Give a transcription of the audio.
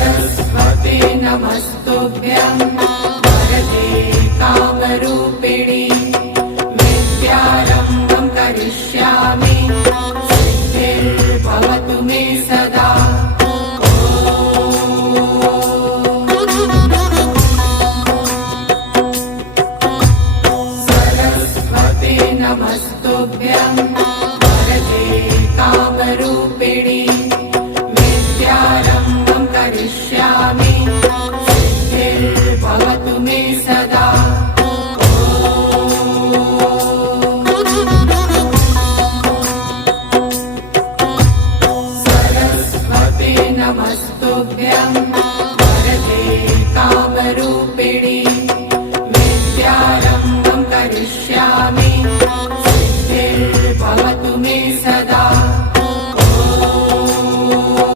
सरस्वते नमस्तुभ्यं वरदे कामरूपिणि विद्यारम्भं करिष्यामि सिद्धिर्भवतु मे सदा। सरस्वते नमस्तुभ्यं वरदे कामरूपिणि विद्यारम्भं करिष्यामि सिद्धिर्भवतु मे सदा। सरस्वते नमस्तुभ्यं